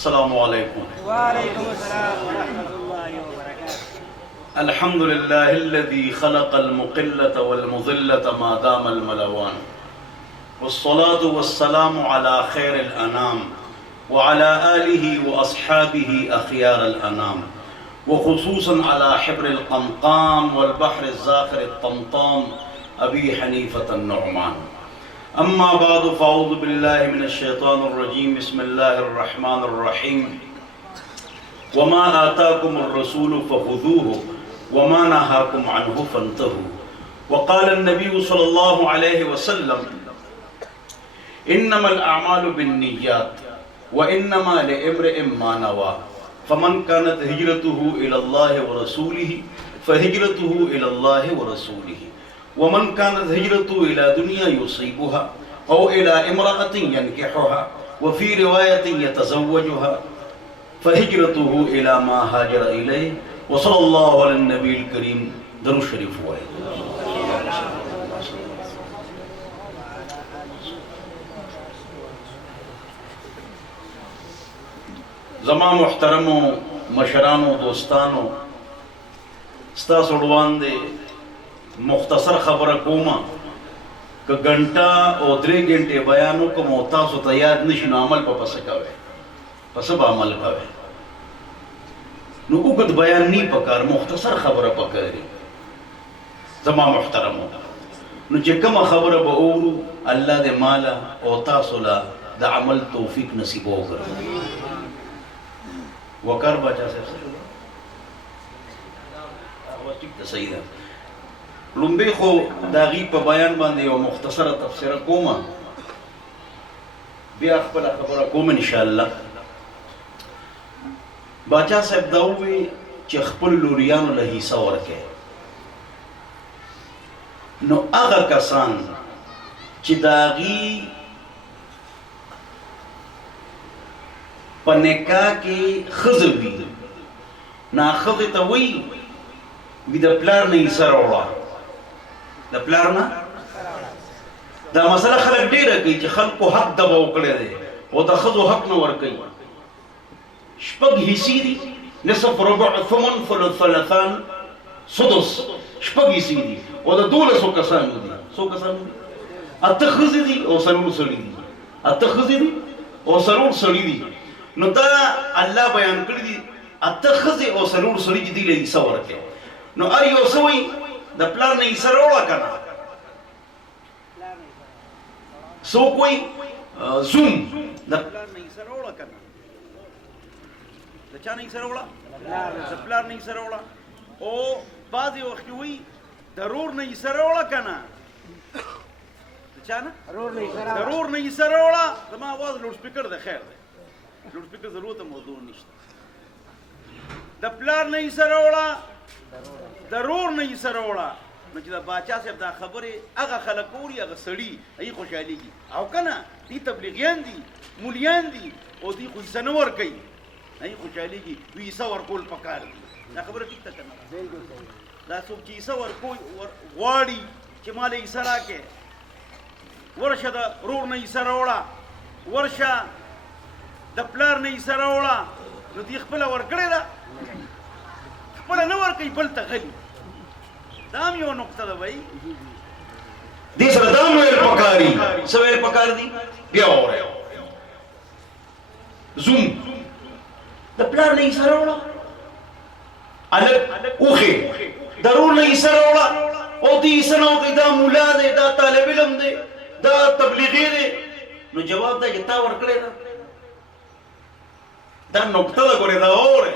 السلام علیکم. وعلیکم السلام ورحمۃ اللہ وبرکاتہ. الحمد لله الذي خلق المقلة والمذلة ما دام الملوان والصلاة والسلام على خير الأنام وعلى آله وأصحابه أخيار الأنام وخصوصا على حبر القمقام والبحر الزاخر الطمطام أبي حنيفة النعمان. أما بعد فأعوذ بالله من الشيطان الرجيم. بسم الله الرحمن الرحيم. وما آتاكم الرسول فخذوه وما نهاكم عنه فانتهوا. وقال النبي صلى الله عليه وسلم إنما الأعمال بالنيات وإنما لامرئ ما نوى فمن كانت هجرته إلى الله ورسوله فهجرته إلى الله ورسوله ومن كانت هجرته إلى دنيا يصيبها أو إلى امرأة ينكحها وفي رواية يتزوجها فهجرته إلى ما هاجر إليه. وصلى الله على النبي الكريم. درود شریف وائے. زما محترمو مشرانو دوستانو ستاسو وړاندې دے مختصر خبره کومه که غنټه او 3 غنټې بیان وکم او تاسو ته یاد نشي نو عمل په پس کوئ پس به عمل کوئ نو اوږد بیان نه پکار مختصر خبره پکاري. زما محترمو نو چې کومه خبره به اورو الله دې مالا او تاسو لا د عمل توفیق نصیب وکړي. وکر بچا صاحب او ټیک ته صحیح ده. لومبه خو دا غي په بیان باندې یو مختصره تفسیر کومه بیا خپل خبره کوم ان شاء الله. باچا صاحب دا وی چې خپل لوریانو له حصہ ورکړي نو هغه کسان چې داغي په نکاح کې خزوي نه خزه ته وی د پلار نه یې سره وړه د پلار نه دا مسله خلک ډیره کوي چې خلکو حق دبا وکړي دي او د خزو حق نه ورکوي. شپږ حصې دي نصف ربع ثمن ثلثان سدس شپږ حصې دي او د 1200 کسانو دي. څو کسانو دي؟ اته خزې دي او سرور سړي دي. اته خزې دي او سرور سړي دي. نو دا الله بیان کړی دي اته خزې او سرور سړي دي له حصہ ورکوي. نو ار یو سوی د پلان نه یې سره وړه کنه سو کوئی زوم د پلان نه یې سره وړه کنه د چا نه یې سره وړه د پلان نه یې سره وړه او بعضې وخت وی د رور نه یې سره وړه کنه د چا نه د رور نه یې سره وړه. زما اواز لوډ سپیکر ده خیر ده لوډ سپیکر ضرورت موضوع نشته. د پلان نه یې سره وړه ضرور نه یې سره وړه. نو چې دا باچا صاحب دا خبرې هغه خلک اوري هغه سړي هغې خوشحالېږي او که نه دوی تبلیغیان دي مولیان دي او دوی خو حصه نه ورکوي هغې خوشحالېږي دوی حصه ورکول پکار دي. دا خبره ټیک ده که نه؟ دا څوک چې حصه غواړي چې ما له حصه راکړې ورشه د رور نه حصه راوړه ورشه د پلار نه حصه راوړه نو دوی خپله ورکړې ده خپله نه ورکوي بل ته غلي. دا هم یو نقطه ده بھائی دې سره دا هم ویل پکاري. څه ویل پکار دي؟ بیا ووایه زوم د پلار نه یې سره وړه هلک اوښې د رور نه یې سره وړه او دې حصه نه وکړي دا مولا دی دا طالب علم دی دا تبلیغي دی نو جواب دا چې تا ورکړې ده دا نقطه ده ګورې دا اوره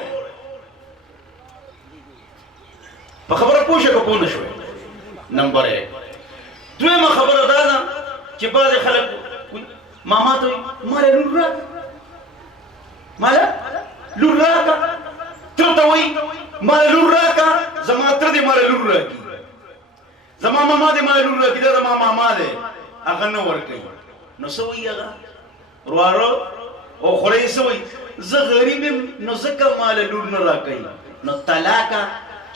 په خبره پوه شوې که پوه نه شوې. نمبر 1. دویمه خبره دا ده چې بعضې خلک ماما ته وایي ماله لور راکړه ماله لور راکړه تره ته وایي ماله لور راکړه زما تره دې ماله لور راکړي زما ماما دې ماله لور راکړي دا زما ماما دی هغه نه ورکوي. نو څه وایي هغه ورواره او خوړی څه وایي زه غریب یم نو ځکه ماله لور نه راکوي. نو طلاقه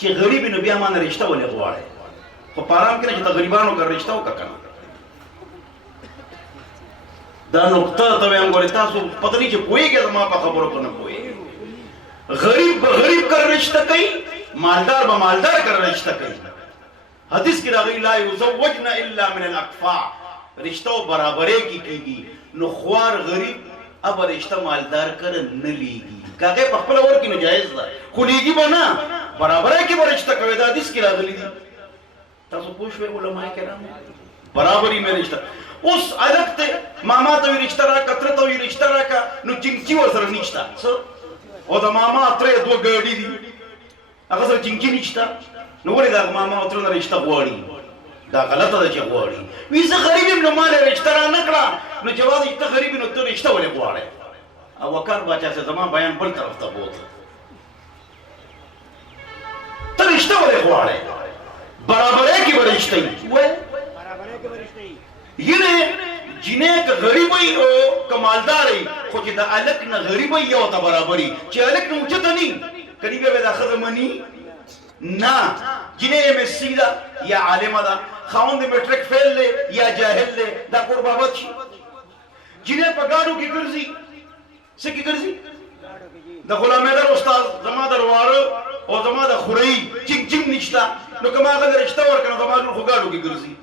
چې غریب نو بیا ما نه رشته ولې غواړې خو په ارام کې نه چې د غریبانو کره رشته وکړه که نه دا نقطه ته وایم ګورې تاسو پته نه چې پوهېږئ زما په خبرو که نه پوهېږئ غریب به غریب کر رشته کوي مالدار به مالدار کر رشته کوي حدیث کې راغلی لا یزوجن الا من الاکفاء رشته برابرې کې کېږي نو خوار غریب اب رشته مالدار کر نه لیږي که هغې په خپله ورکړي نو جایز ده خو لیږي به نه برابرۍ کې به رشته کوي دا حدیث کې راغلی دي تاسو پوه شوئ علما کرامو برابري مې رشته اوس هلک دی ماما ته وي رشته راکړه تره ته وي رشته راکړه نو چینچي ورسره نشته څه او د ماما ترې دوه ګاډي دي هغه سره چینچي نشته نو ولې د هغه ماما او تره نه رشته غواړي دا غلطه ده چې غواړي وي زه غریب یم نو ما له رشته را نه کړه نو جواب یې ته غریب یې نو ته رشته ولې غواړې او وقار باچا صاحب زما بیان بل طرف ته بوته ته رشته ولې غواړې برابرۍ کې به رشته وي یعنی جنې که غریب وي او که مالدار وي خو چې د هلک نه غریب وي یو ته برابري چې هلک نه اوچته نه کني بیا به دا ښځه مني نه جنې MSc ده یا عالمه ده خاوند میټرک فیل دی یا جاهل دی دا کور بابت شي جنې په ګاډو کې ګرځي څه کې ګرځي د غلام حیدر استاد زما د واره او زما د خورۍ چینګ چینګ نشته نو که ما هغه رشته ورکړم زما لور خو ګاډو کې ګرځي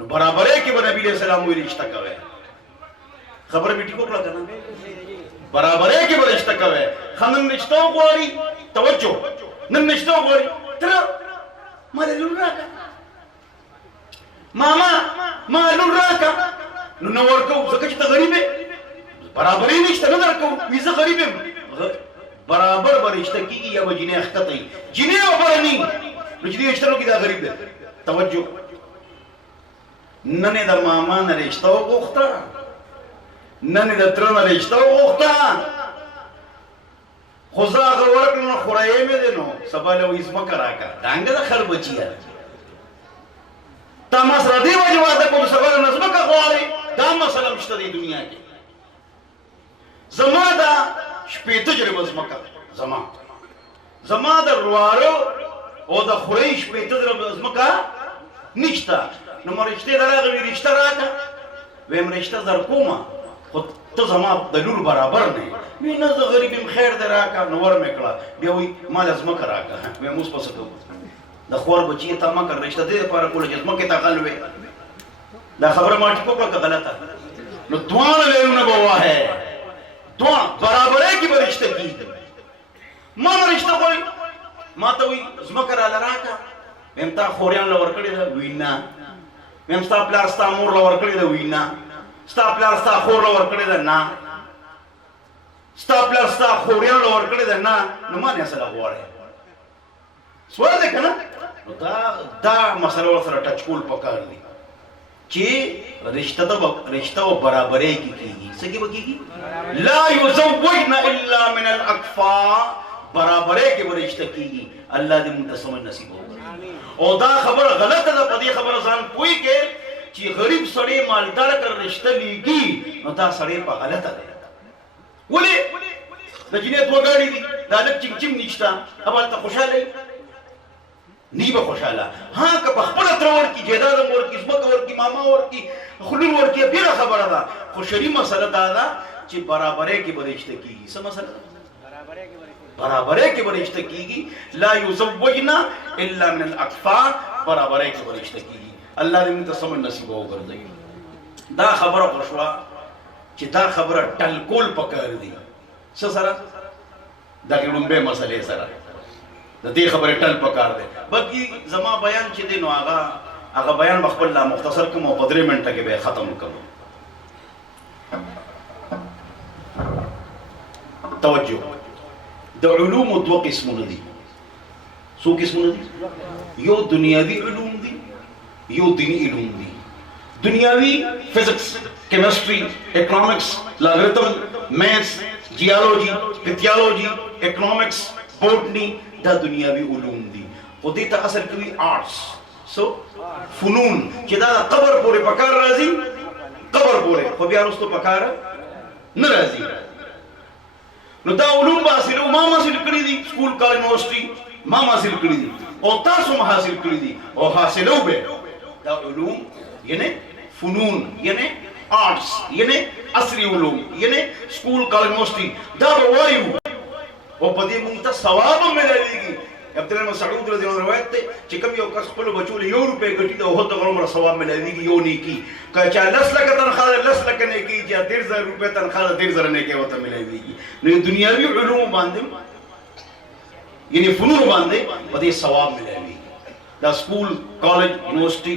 نو برابرۍ کې به نبي علیہ السلام وی رشته کوي خبره مې ټیکو کړه کنه برابرۍ کې به رشته کوي خنن رشته غواړي توجه نن رشته غواړي تر ما لور راکا ماما ما لور راکا نو نو ورکو ځکه چې ته غریب یې برابرۍ نشته نه درکو وي زه غریب یم برابر به رشته کېږي یا به جنې اخته وي جنې او برني نو جنې رشته کې دا غریب دی توجه نن د ماما نه رشته وغوښته نن د تره نه رشته وغوښته خو زه هغه ورکړم نو خورایې مې دی نو سبا له وایي ځمکه راکړه ډانګه ده خر بچیه تا ما سره دې وجې واده کوم سبا له ځمکه غواړې دا مسله هم شته دی دنیا کې زما دا شپېته جریبه ځمکه زما د واره او د خورۍ شپېته جریبه ځمکه نشته نو ما رشتې ته راغی وي رشته راکړه ویم رشته در کومه خو ته زما د لور برابر نه وي نه زه غریب یم خیر دی راکړه نو ور مې کړه بیا وایي ما له ځمکه راکړه ویم اوس به څه کوو د خور بچي ته مه کړه رشته دې دپاره کوله چې ځمکې ته غل وې دا خبره ما ټیکو کړه که غلطه نو دواړه ویلونه به ووایې دواړه برابرۍ کې به رشته کېږي ما نه رشته غواړي ما ته وایي ځمکه راله راکړه ویم تا خوریان له ورکړې ده وایي نه ویم ستا پلار ستا مور له ورکړې ده وایي نه ستا پلار ستا خور له ورکړې ده نه ستا پلار ستا خوریان له ورکړې ده نه نو ما نه سره غواړې سوال دی که نه نو دا مسله ورسره ټچ کول پکار دی چې رشته و برابرۍ کې کېږي څه کې به کېږي لا یزوجن الا من الاکفاء برابرۍ کې به رشته کېږي الله دې موږ ته سمجھ نصیب وکړي او دا خبره غلطه ده په دې خبره ځان پوه کې چې غریب سړی مالدار کر رشته لیږي نو دا سړی په غلطه دی ولې د جنې دوه ګاډي دي د هلک چمچم نشته اب هلته خوشحاله نی به خوشحاله ها که په خپله تره ورکړي جایداد هم ورکړي ځمکه ورکړي ماما ورکړي خلون ورکړي بېله خبره ده خو شرعي مسله دا ده چې برابرۍ کې به رشته کېږي څه مسله ده برابرۍ کې به رشته کېږي لا یزوجن الا من الاکفاء برابرۍ کې به رشته کېږي الله دې موږ ته سمجھ نصیب وګرځوي دا خبره خو شوه چې دا خبره ټل کول پکار دي څه سره دغې لومبۍ مسلې سره د دې خبرې ټل پکار دی بلکې زما بیان چې دی نو هغه بیان به خپل لا مختصر کوم او په 3 منټه کې به ختم کوم توجه د علومو دوه قسمونه دي څو قسمونه دي یو دنیاوي علوم دي یو دینی علوم دي دنیاوي فزکس کیمستري اکنامکس لاګریتم میتھس جیولوجي پیتھیالوجي اکنامکس بوټني دا دنیاوي علوم دي خو دې ته اصل کوي آرټس سو فنون چې دا قبر پورې پکار راځي قبر پورې خو بیا وروسته پکار نه راځي نو دا علوم به حاصلو ما حاصل کړي دي سکول کالج یونیورسيټي ما حاصل کړي دي او تاسو هم حاصل کړي دي او حاصلو به دا علوم یعنی فنون یعنی آرٹس یعنی عصری علوم یعنی سکول کالج یونیورسٹی دا بوایو او پدې مونږ ته ثواب ملایږي. عبدالله مسعود رضی الله عنه روایت ته چې کوم یو کس خپل بچو له 1 روپۍ ګټي دا هغه ته عمر ثواب ملایږي یو نیکی که چا 10 لکه تنخواه 10 لکه نیکی چې 13000 روپۍ تنخواه 13000 نیکی وته ملایږي. نو دنیاوی علوم باندې یعنی فنون باندې پدې ثواب ملایږي. دا سکول کالج یونیورسٹی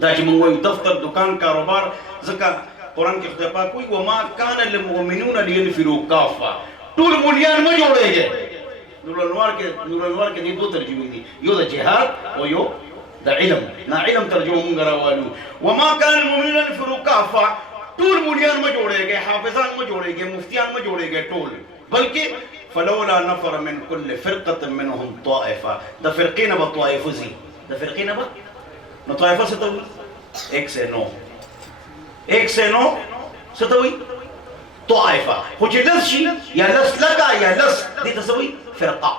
دا چې موږ وایو دفتر دکان کاروبار ځکه قرآن کې خدای پاک وایي وما کان للمؤمنون لینفروا کافه ټول مولیان مه جوړېږئ. نور الانوار کې دې دوه ترجمې دي یو د جهاد او یو د علم. نا علم ترجمه مونږ راوالو وما کان للمؤمنون لینفروا کافه ټول مولیان مه جوړېږئ حافظان مه جوړېږئ مفتیان مه جوړېږئ ټول بلکې فلولا نفر من كل فرقة منهم طائفة دا فرقين بطائفة زي دا فرقين با نو طائفة ستوي ایک سے نو ستوي طائفة خو چې لس شي یا لس لکا یا لس دي تسوي فرقة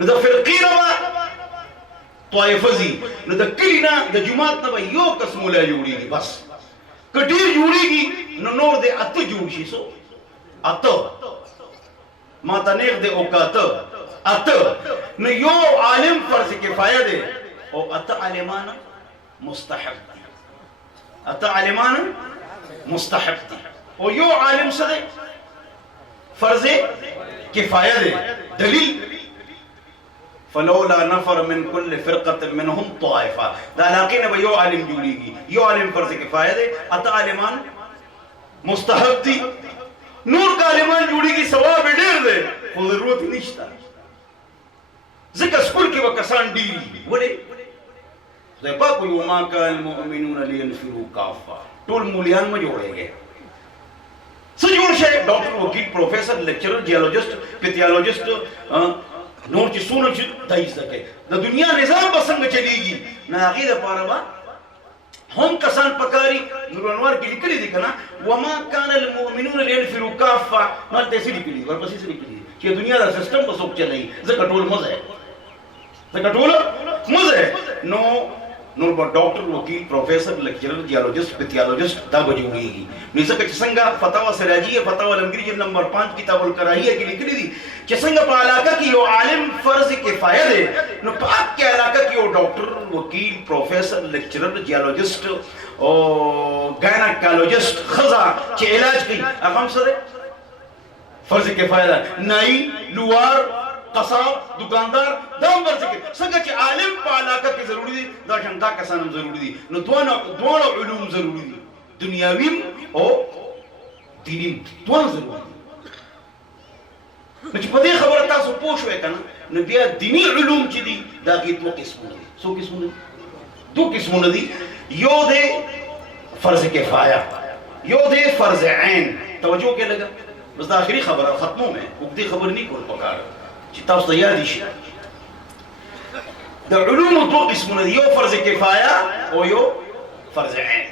نو دا فرقين با طائفة زي نو دا کلینا دا جماعت نبا یو قسم لا جوڑیگی بس کٹیر جوڑیگی نو نور دے ات جوڑ شي سو ات ما تنیغ دے اوکاتا اتا نو یو عالم فرض کفایہ دے او اتا عالمانا مستحب دی اتا عالمانا مستحب دی او یو عالم سدے فرض کفایہ دے دلیل فلولا نفر من كل فرقة منهم طائفة دا علاقین با یو عالم جوڑی گی یو عالم فرض کفایہ دے اتا عالمان مستحب دی نور کالمان جوڑی کی ثواب ډیر دی خو ضرورت نشته ځکه سکول کې به کسان ډیری ولې خدای پاک وایي وما کان المؤمنون لینفروا کافه ټول مولیان مه جوړېږئ څه جوړ شئ ډاکټر وکیل پروفیسر لیکچرر جیولوجسټ پیتیالوجسټ نور چې څونه چې دا یې زده کوي د دنیا نظام به څنګه چلیږي نو هغې دپاره به هم کسان پکاري نور انوار کې لیکلي دي کنه وما كان المؤمنون لينفروا كافه ما ته سړي کړي ورپسې سړي کړي چې دنیا دا سیستم په څوک چلایي ځکه ټول مزه نور به ډاکټر وکیل پروفیسر لیکچرر جیولوجسٹ پیتیالوجسٹ دا به جوړیږي نو ځکه چې څنګه فتاوا سراجیه فتاوا المګری جلد نمبر 5 کتاب الکراهیه کې لیکلي دي چې څنګه په علاقه کې یو عالم فرض کفایه دی نو په هغه کې علاقه کې یو ډاکټر وکیل پروفیسر لیکچرر جیولوجسٹ او گاینیکالوجسٹ خزا چې علاج کوي هغه هم سره فرض کفایه ده نای لوار قصاب دکاندار دا هم فرض کفایه څنګه چې عالم په علاقه کې ضروری دي دا شانتا کسان هم ضروری دي نو دواړه علوم ضروری دي دنیاویم او دینیم دواړه ضروری دي نو چې په دې خبره تاسو پوه شوئ کنه نو بیا دینی علوم چې دي دا کې دوه قسمونه دي څو قسمونه دي دوه قسمونه دي یو دی فرض کفایه یو دی فرض عین توجه کې لګا بس دا آخري خبره ختمو مې وګدي خبر نه کول پکار چې تاسو ته یاد شي د علوم دوه قسمونه دي یو فرض کفایه او یو فرض عین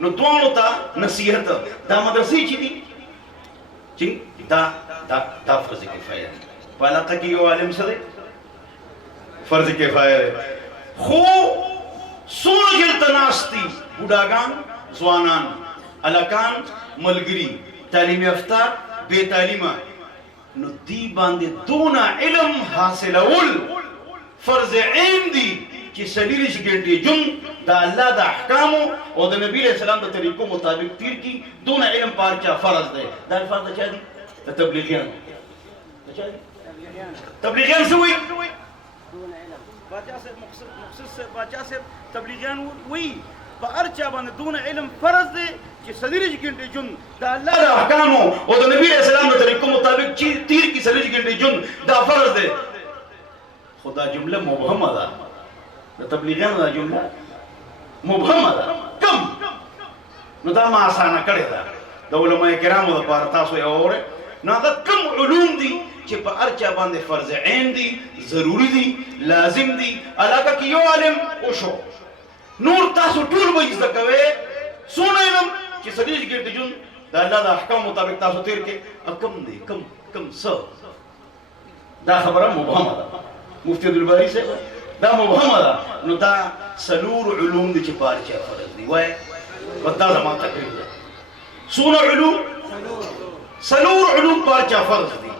نو دوه ته نصیحت دا مدرسې چې دي چې دا فرض کفایه په علاقه کې یو عالم سره فرض کفایه خو څومره دلته ناست دي بوډاګان ځوانان الکان ملګري تعلیم یافته بې تعلیمه نو دی باندې دونه علم حاصلول فرض عین دي چې څلېرویشت ګنټې جم د الله د احکامو او د نبي علیه السلام د طریقو مطابق تیر کړي دونه علم په هر چا فرض دی دا فرض د چا دي د تبلیغیانو تبلیغیان څه وایي باچا صاحب تبلیغیان وایي په هر چا باندې دونه علم فرض دی چې څلېرویشت ګنټې ژوند د الله د احکامو او د نبي علیه السلام د طریقو مطابق چې تیر کړي څلېرویشت ګنټې ژوند دا فرض دی خو دا جمله مبهمه ده د تبلیغیانو دا جمله مبهمه ده کم نو دا ما اسانه کړې ده د علماء کرامو لپاره تاسو یې واورئ نو هغه کوم علوم دي چې په هر چا باندې فرض عین دي ضروري دي لازم دي علاقه کې یو عالم وشو نور تاسو ټول به زده کوئ څونه علم چې څلېرویشت ګنټې ژوند د الله د احکام مطابق تاسو تیر کې کم دی کم څه دا خبره مبهمه ده مفتی عبدالباری صاحب دا مبهمه ده نو دا څلور علوم دي چې په هر چا فرض دي وایي ودا زمان تقریر ده سونه علوم سلور علوم پارچا فرض دي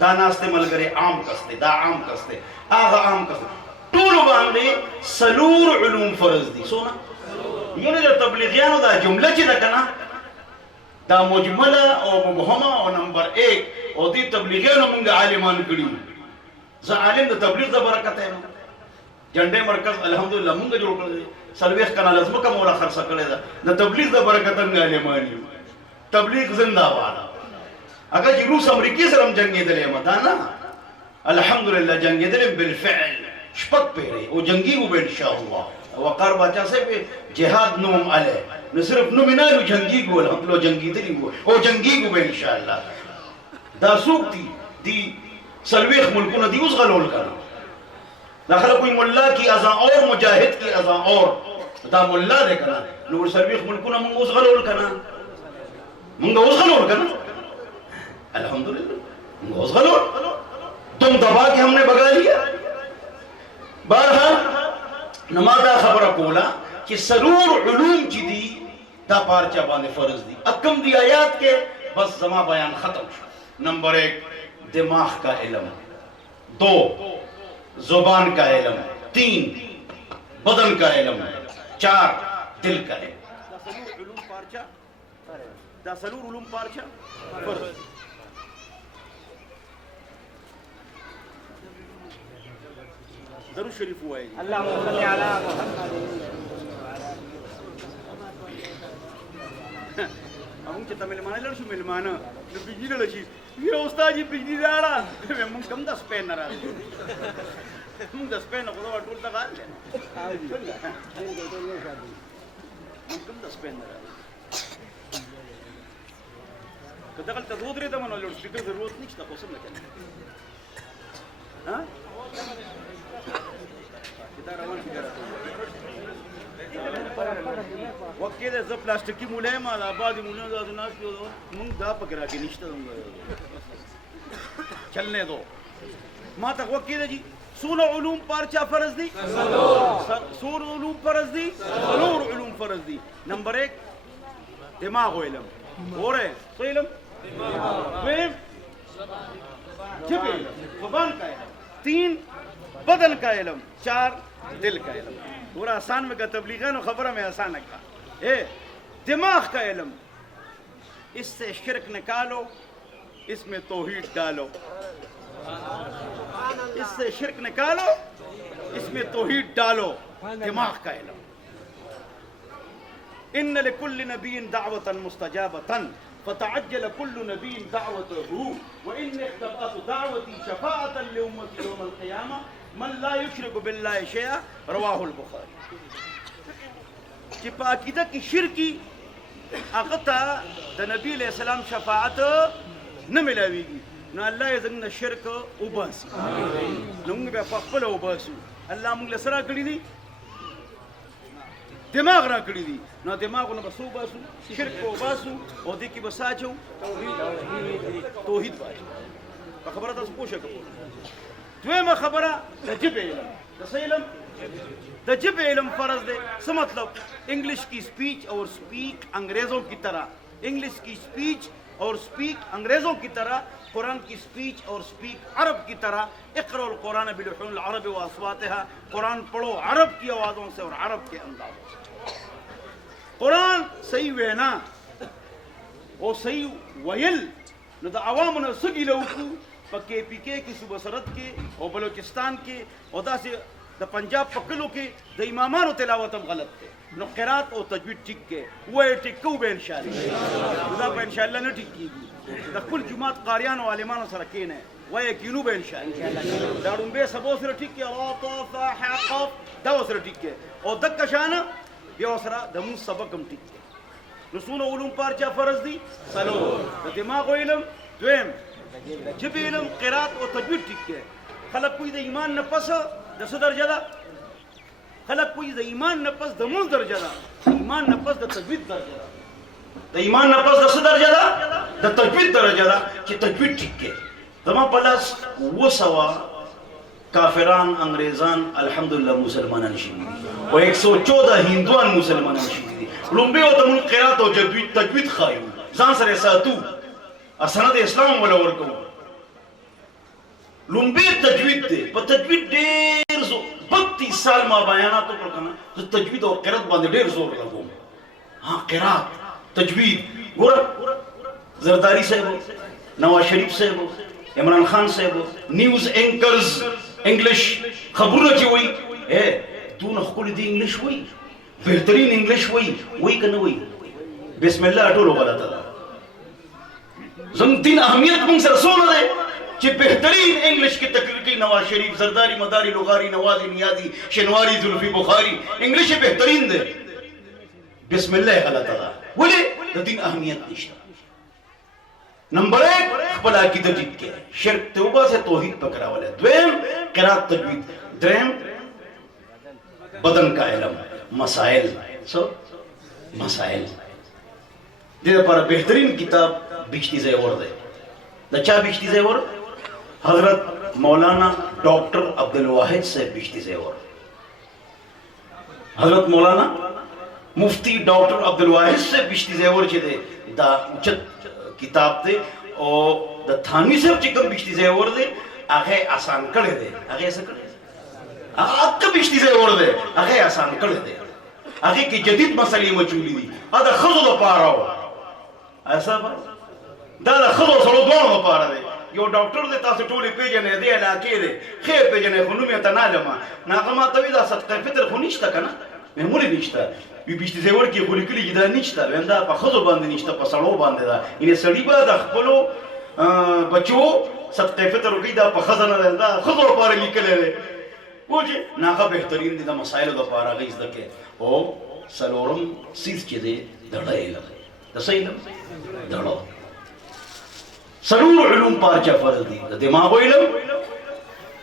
دا ناسته ملګری عام کسته دا عام کسته هغه عام کسته ټول باندې سلور علوم فرض دي سونه یعنی د تبلیغیانو دا جمله چې ده کنه دا مجمله او مبهمه او نمبر 1 او دې تبلیغیانو موږ عالمان کړي زه عالم د تبلیغ د برکت یم جنډې مرکز الحمدلله موږ جوړ کړل سرویس کنه لازم کوم ولا خرڅ کړل دا د تبلیغ د برکت موږ عالمان یو تبلیغ زنده باد اگر چې روس امریکای سره هم جنگېدلې ما دا نه الحمدلله جنگېدلې بالفعل شپږ پیری او جنگي وو ان شاء الله وقار باچا صاحب جهاد نوم علی نو صرف نو مینالو جنگي ګو الحمدلله جنگېدلې وو او جنگي ګو ان شاء الله دا سوق دي سلويخ ملکونه دي اوس غلول کړه داخله کوئی مولا کی اذا اور مجاهد کی اذا اور دا مولا دې کړه نو سلويخ ملکونه موږ اوس غلول کړه موږ اوس غلول کړه الحمدللہ موږ اوس غلول تم دبا کے ہم نے بگا لیا بہرحال نمادا خبر کولا کہ سرور علوم چی دی دا پارچا باندې فرض دی اکم دی آیات کے بس زما بیان ختم شو نمبر 1 دماغ کا علم 2 زبان کا علم 3 بدن کا علم 4 دل کا علم دا سلور علوم پارچا فرض درود شریف وایي اللهم صل علی محمد موږ چې تمل مانه لړ شو ملمانه د بجلی لړ شي یو استاد یې بجلی راړه موږ کم د سپین نه راځو موږ د سپین خو دا ټول دغه موږ کم د سپین نه راځو که دغه ته دوه درې دمه نو لوډ سپیکر ضرورت نشته خو سم نه کوي ها دا روان شي وکه د ز پلاستیکي موله ما د آبادی موله د ناس یو مونږ دا پکرا کې نشته چلنے دو ما ته وکه د جی سونه علوم پارچا فرض دي سور علوم فرض دي سلور علوم فرض دي نمبر 1 دماغ علم اوره څه علم دماغ زبان کا علم 3 بدن کا علم 4 دل کا علم پورا آسان میں کا تبلیغانو خبرہ میں آسان کا دماغ کا علم اس سے شرک نکالو اس میں توحید ڈالو اس سے شرک نکالو اس میں توحید ڈالو دماغ کا علم ان لكل نبي دعوة مستجابة فتعجل كل نبي دعوته وإن اختبأت دعوتي شفاعة لأمتي يوم القيامة من لا يشرك بالله شيئا رواه البخاري چې په عقیده کې شرکی هغه ته د نبی علیہ السلام شفاعت نه ملاویږي نو الله یې زموږ نه شرک وباسي نو موږ بیا په خپله وباسو الله موږ له څه راکړي دي دماغ راکړي دي نو دماغونه به څه وباسو شرک به وباسو او دې کې به څه اچو توحید به اچو په خبره تاسو پوه شئ دویمه خبره د ژبې علم د څه علم د ژبې علم فرض دی څه مطلب انگلش کی اسپیچ اور سپیک انگریزوں کی طرح انگلش کی اسپیچ اور سپیک انگریزوں کی طرح قرآن کی اسپیچ اور سپیک عرب کی طرح اقرأ القرآن بلحون العرب واصواتها قرآن پڑھو عرب کی آوازوں سے اور عرب کے اندازوں سے قرآن صحیح وینا او صحیح ویل نو د عوامو نه سګي لوکو په کې پی کې صوبه سرحد کې او بلوچستان کې او داسې د پنجاب په کلو کې د امامانو تلاوت هم غلط دی نو قرات او تجوید ټیک کې وایي ټیک کو به ان شاء الله دا به ان شاء الله نه ټیک کیږي د خپل جماعت قاریانو عالمانو سره کېنه وایي کینو به ان شاء الله دا ډومبه سبو سره ټیک کې الله طاف حقف دا سره ټیک کې او دک شانه بیا سره د مو سبق هم ټیک کې رسول علوم پارچا فرض دي سلو د دماغ علم دویم جب علم قرات او تجوید ٹھیک ہے خلق کوئی د ایمان نه پس د څه درجه ده خلق کوئی د ایمان نه پس د مون درجه ده ایمان نه پس د تجوید درجه ده د ایمان نه پس د څه درجه ده د تجوید درجه ده چې تجوید ٹھیک ہے زما په لاس وسوا کافران انګریزان الحمدلله مسلمانان شوي او 114 هندوان مسلمانان شوي دي لومبه او تمون قرات او تجوید خایو ځان سره ساتو اسناد اسلام ولا ورکو لومبه تجوید دی په تجوید ډیر 32 سال ما بیانات وکړ کنه تجوید او قرات باندې ډیر زور لګوم ها قرات تجوید ګور زرداری صاحب نواز شریف صاحب عمران خان صاحب نیوز اینکرز انګلیش خبرونه چې وای دونه خپل دی انګلیش وای بهترین انګلیش وای کنه وای بسم الله ټولو غلطه ده زموږ دین اهمیت موږ سره څونه ده چې بهترین انګلیش کې تقریر کوي نواز شریف زرداری مداری لغاری نوازی نیازی شنواری زلفی بخاری انګلیش بهترین ده بسم الله غلطه ده ولې د دین اهمیت نشته نمبر 1 خپل عقیده ټیک کې شرک توبه سے توحید پکړاوله دویم قرات تجوید دریم بدن کا علم مسائل مسائل دې لپاره بهترین کتاب بشتی زیور ده د چا بشتی زیور حضرت مولانا ډاکټر عبدالواحد صاحب بشتی زیور حضرت مولانا مفتی ډاکټر عبدالواحد صاحب بشتی زیور چې ده دا اوچت کتاب دی او د تھانوی صاحب چې کوم بشتی زیور دی هغه آسان کړی دی هغه څه کړی هغه بشتی زیور دی هغه آسان کړی دی هغه کې جدید مسلې مچولې دي دا د ښځو لپاره ایسا دا د ښځو سره دوه لپاره دی یو ډاکټر دی تاسو ټولې پیژنې دی علاقې دی ښه پیژنې خو نوم یې ته نه علمه هغه ما ته وایي دا صدقه فطر خو نشته که نه معمولې نشته وی بشتی زیور کې خو لیکلي چې دا نشته ویم دا په ښځو باندې نشته په سړو باندې ده یعنې سړي به د خپلو بچو صدقه فطر وکړي دا په ښځه نه ده دا ښځو لپاره لیکلی دی پوه چې نه هغه بهترین دي د مسایلو لپاره هغه زده کړې او څلورم څیز چې دی دړه علم د څه علم دړه څلور علوم پارچه فرض دي د دماغو علم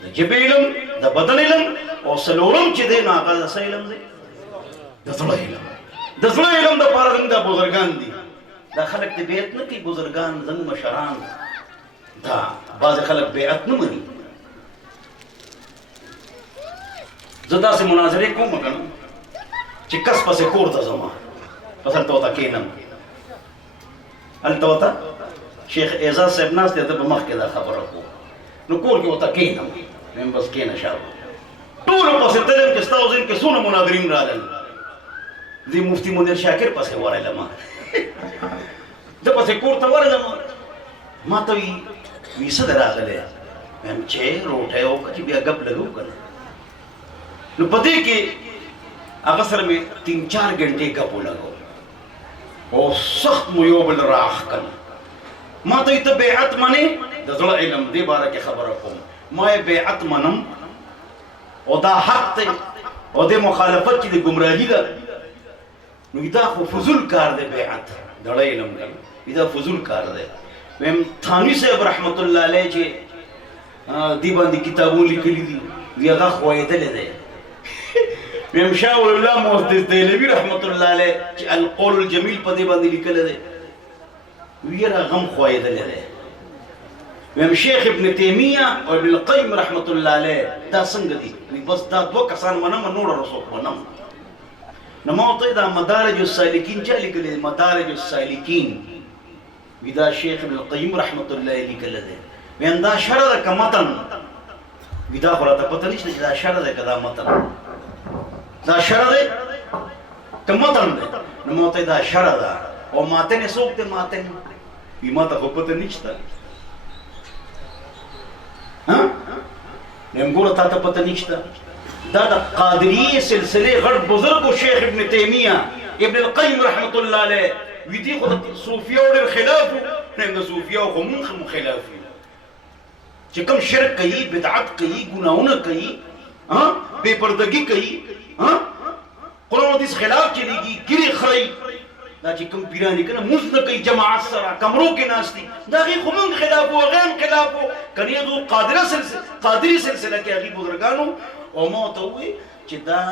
د ژبې علم د بدن علم او څلورم چې دی نو هغه د څه علم دی د زړه علم د زړه علم دپاره زموږ دا بزرګان دي دا خلک د بیعت نه کوي بزرګان زموږ مشران دا بعضې خلک بیعت نه مني زه داسې مناظرې کوم که نه چې کس پسې کور ته ځم بس هلته ورته کښېنم هلته ورته شیخ اعزاز صاحب ناست دی ته په مخکې دا خبره کوم نو کور کې ورته کښېنم ویم بس کښېنه شابه ټولو پسې تلم چې ستا ذهن کې څونه مناظرین رالل دی مفتی منیر شاکر پسې ورغلم ده پسې کور ته ورغلم ما ته وي څه ده راغلی ویم چې روټۍ وکړه چې بیا ګپ لګو که نه نو په دې کې هغه سره مې 3-4 ګنټې ګپ ولګو او سخت مو یو بل راښکل ما ته ته بیعت منې د زړه علم دې باره کې خبره کوم ما یې بیعت منم او دا حق دی او دې مخالفت چې د ګمراهي ده نو دا خو فضول کار دی بیعت دړه علم دی دا فضول کار دی ویم تھانوي صاحب رحمت الله علیه چې دې باندې کتابونه لیکلي دي وی هغه ښویېدلی دی ویم شاه الله محدث دهلوي رحمت الله علیه چې القول الجمیل په دې باندې لیکلی دی وی یاره هغه هم ښویېدلی دی ویم شیخ ابن تیمیه او ابن القیم رحمت الله علیه دا څنګه دي بس دا دوه کسان منم نور رسوک منم نو ما ورته دا مدارج السالکین چا لیکلی دی مدارج السالکین وی دا شیخ ابن القیم رحمت الله لیکلی دی ویم دا شرع ده که متن وی دا خو راته پته نشته چې دا شرع ده که دا متن دا شرع ده که متن ده نو ما ورته دا شرع ده او ماتن یې څوک دی ماتن وی ما ته خو پته نشته نیم ګوره تا ته پته نشته دا د قادریې سلسلې غټ بزرګو شیخ ابن تیمیه ابن القیم رحمت الله علیه وی دي خو د صوفیاو ډېر خلاف وو نیم د صوفیاو خو مونږ هم خلاف یو چې کوم شرک کوي بدعت کوي ګناهونه کوي بې پردګي کوي قرآن حدیث خلاف چلیږي ګیرې خوري دا چې کوم پیران دي که نه مونځ نه کوي جماعت سره کمرو کې ناست دي د هغې خو مونږ خلاف وو هغه هم خلاف وو که نه دو قادري سلسله کې هغې بزرګانو او ما ورته ووایي چې دا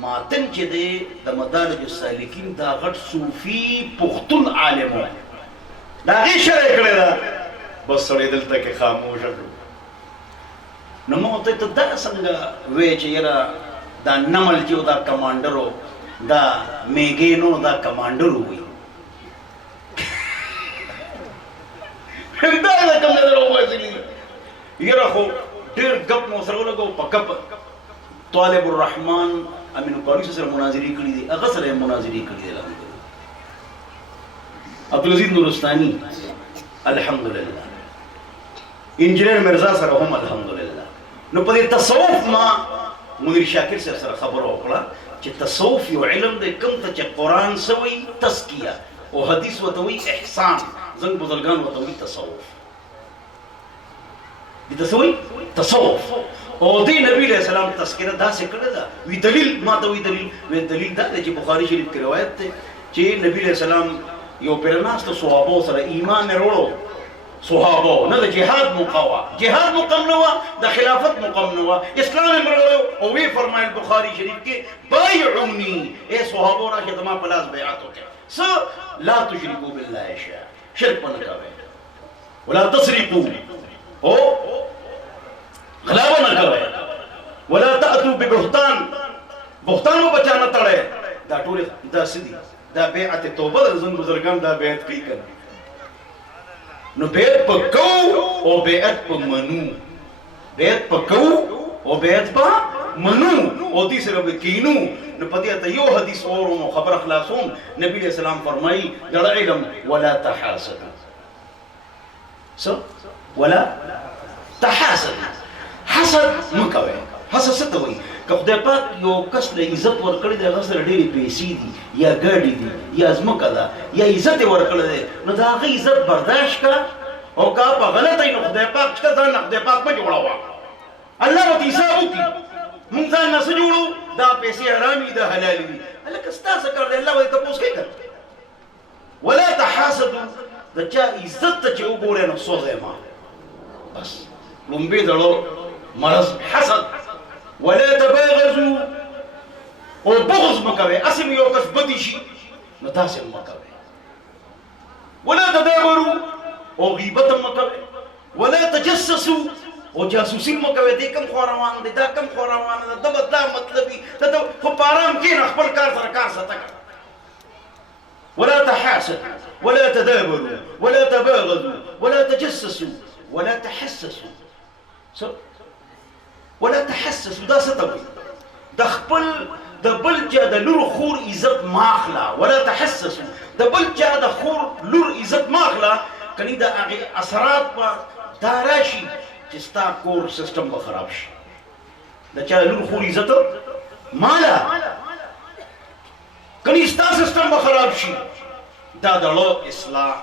ماتن چې دی د مدارج السالکین دا غټ صوفي پښتون عالم و د هغې شرع یې کړې ده بس سړی دلته کې خاموشه کړو نو ما ته ته دا څنګه وې چې یاره دا نمل چې دا کمانډرو دا میګینو دا کمانډرو وي دا دا کوم نه راوځي یاره خو ډېر ګپ نو سره ولګو په ګپ طالب الرحمن امین قاری سره مناظرې کړې دي هغه سره مناظرې کړې دي عبدالعزیز نورستانی الحمدلله انجینر مرزا سره هم الحمدلله نو په دې تصوف ما مدیر شاکر سره خبرو وکړه چې تصوف یو علم دی کوم ته چې قرآن سوی تزکیه او حدیث ورته وایي احسان زنګ بزرګان ورته وایي تصوف دې ته څه وایي تصوف او دې نبی علیہ السلام تذکره داسې کړې ده وی دلیل ما ته وی دلیل دا دی چې بخاری شریف کې روایت ده چې نبی علیہ السلام یو پیرناسته صحابو سره ایمان وروړو صحابو نه د جهاد مقاوه جهاد مقام نه و د خلافت مقام نه و اسلام امرلو او وی فرمایل بخاری شریف کې بایعونی اے صحابو راشه دما پلاس بیعت وکړه لا تشركوا بالله شيئا شرک نه کوي ولا تسرقوا او غلا نه کوي ولا تاتوا ببهتان بهتانو بچانه تړه دا ټول دا سدي دا بیعت توبه زن بزرگان دا بیعت کوي کنه نو بیعت په کو او بیعت په منو بیعت په کو او بیعت په منو او دې سره وکینو نو پدې ته یو حدیث اورو خبر خلاصوم نبی علیہ السلام فرمایي غړ علم ولا تحاسد ولا تحاسد حسد مکوي حسد څه ته وایي که خدای پاک یو کس له عزت ورکړی دی هغه سره ډېرې پیسې دي یا ګاډي دي یا ځمکه ده یا عزت یې ورکړی دی نو د هغه عزت برداشت کړه او که په غلطه نو خدای پاک شته ځان نه خدای پاک مه جوړوه الله به حساب وکړي موږ ځان نه څه جوړو دا پیسې حرامي ده حلالي دي هلکه ستا څه کار دی الله به دې تپوس کوي که ولا تحاسدوا د چا عزت ته چې وګورې نو سوځئ ما بس لومبې زړو مرض حسد ولا تباغضوا او بغض مکوي اسم یو کس بدی شي نو تاسو مکوي ولا تدابروا او غیبت مکوي ولا تجسسوا او جاسوسي مکوي دې کم خو روان دي دا کم خو روان ده د بدلا مطلبي ته خو پارام کې خپل کار سره کار ستک ولا تحاسدوا ولا تدابروا ولا تباغضوا ولا تجسسوا ولا تحسسوا ولا تحسسوا دا ستوي د خپل د بل چا د لور خور عزت ماخلا ولا تحسسوا د بل چا د خور لور عزت ماخلا کني دا اثرات په داراشي چې ستا کور سیستم به خراب شي د چا لور خور عزت مالا کني ستا سیستم به خراب شي دا د لو اصلاح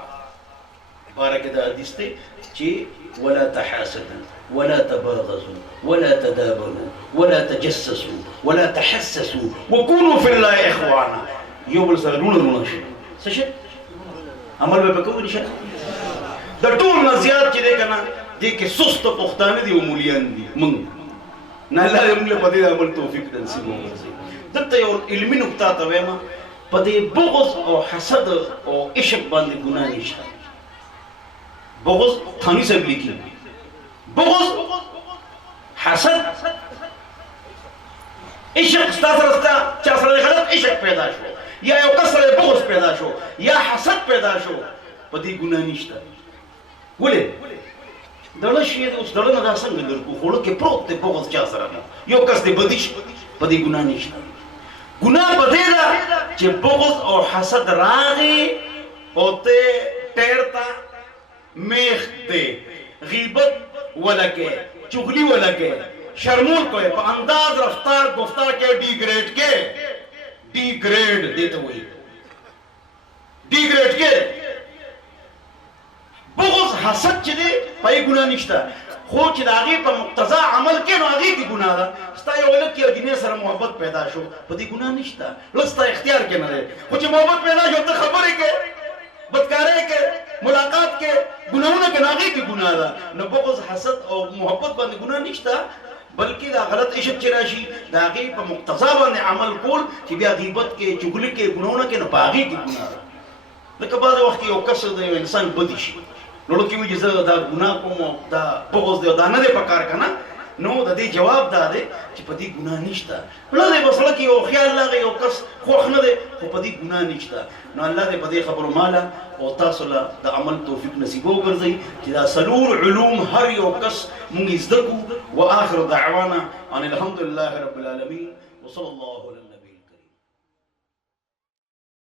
بارک دا حدیث ته چې ولا تحاسدوا ولا تباغضوا ولا تدابروا ولا تجسسوا ولا تحسسوا وكونوا في الله اخوانا يوم الزرون شي څه عمل به کوو نشه د ټول نزيات چې ده کنه دي کې سست پښتانه دي او مليان دي مونږ نه الله دې موږ په دې عمل توفیق نصیب وکړي دته یو علمي نقطه ته وایم په دې بغض او حسد او عشق باندې ګناه نشته بغض ثاني سره لیکي بغض حسد عشق ستاسو چا سره غلط عشق پیدا شو یا یو کسر بغض پیدا شو یا حسد پیدا شو په دې ګناه نشته ولې دغه شی اوس دغه نه څنګه درکو خو کې پروت دی بغض چا سره یو کس دې بدیش په دې ګناه نشته ګناه په دې ده چې بغض او حسد راغی او ته ټیرتا میخ دے غیبت ولگے چغلی ولگے شرمول کو ہے انداز رفتار گفتار کے ڈی گریڈ دیتے ہوئی ڈی گریڈ کے بغض حسد چلے پای گناہ نشتا خو چې د هغې په مقتضا عمل کې نو هغې کې ګناه ده ستا یو هلک یو جینۍ سره محبت پیدا شو په دې ګناه نشته لږ ستا اختیار کې نه دی خو چې محبت پیدا شو ته خبرې کې بدکارۍ کې ملاقات کې ګناهونه کې نو هغې کې ګناه ده نو بغض حسد او محبت باندې ګناه نشته بلکې دا غلط عشق چې راشي د هغې په مقتضا باندې عمل کول چې بیا غیبت کې چغلي کې ګناهونه کې نو په هغې کې ګناه ده لکه بعضې وخت کې یو کس د یو انسان بدي شي نو لکه وایي چې زه دا ګناه کوم دا بغض دی دا نه دی پکار که نه نو د دې جواب دا دی چې په دې ګناه نشته نه دی بسړه کې یو خیال لاغې یو کس خوښ نه دی خو په دې ګناه نشته نو الله دې په دې خبرو ماله او تاسو له د عمل توفیق نصیب وګرځي چې دا سلور علوم هر یو کس مونږ زده کړو واخر دعوانا ان الحمد لله رب العالمین وصلی الله علی